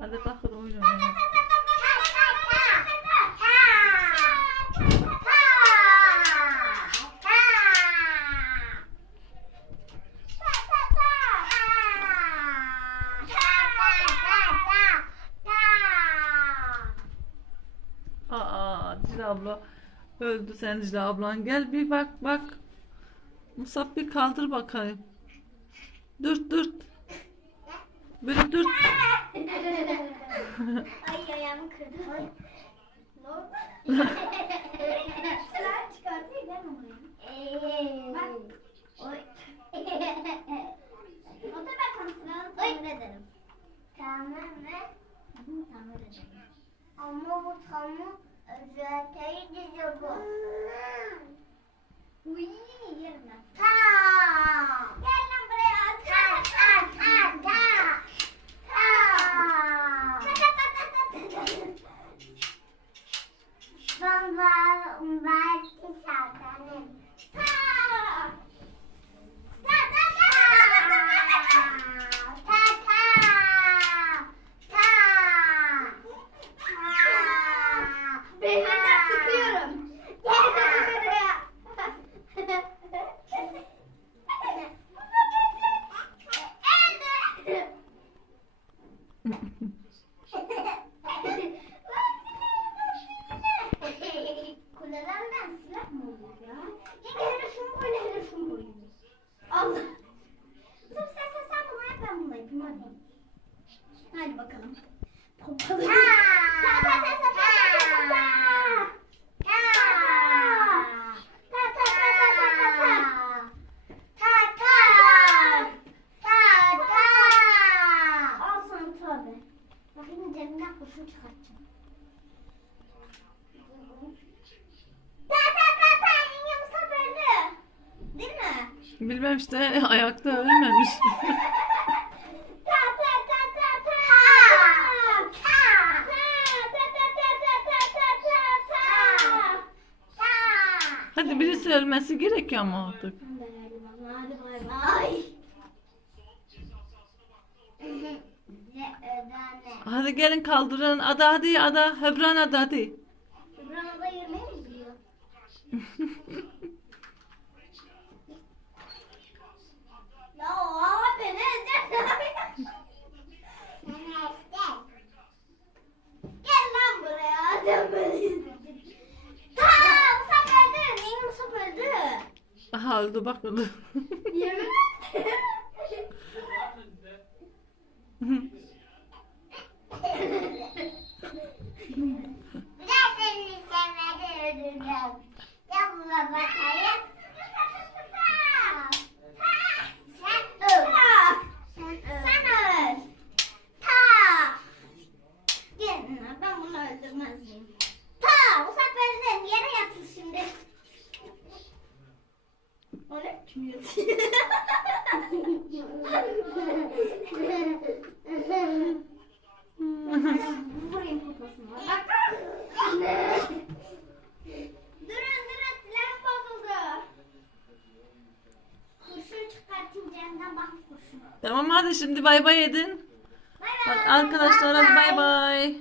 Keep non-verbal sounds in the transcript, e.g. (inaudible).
Hadi. Aa Dicle abla öldü sen Dicle ablan. Gel bir bak bak. Musab bir kaldır bakayım. Dürt dürt. Böyle dürt. Ay ayağımı kırdım. Ay. Oldu? Sıra çıkartayım ben onu. Bak. Oy. Otur bakalım sıranı tamir ederim. Tamam mı? Tamir edeceğim. Ama bu tamam özelliği diyor bu. Şarkının. (laughs) (laughs) silah mı olur ya? Ya hele şunu koy hele şunu koy. Allah. Dur sen sen sen bunu yap ben bunu yapayım hadi. Hadi bakalım. Pompalı. Ta ta ta ta ta ta ta. Ta. Hadi birisi ölmesi gerekiyor ama artık. Hadi gelin kaldırın. Ada hadi ada. Hebran ada hadi. İbrahim da yürümeyi mi biliyor? (laughs) Ya abi ne edeceksin? Gel lan buraya. Sen beni izledin. Tamam Musab öldü. Neyin Musab öldü? Öldü bak öldü. Yemin (laughs) Ben seni sevmeden öldüreceğim. Gel buna bakayım. Kim yatıyor? Vurayım poposuna. Bak. Durun durun silah bozuldu. Bak kurşun. Tamam hadi şimdi bay bay edin. Bay bay. Bak arkadaşlar hadi bay bay.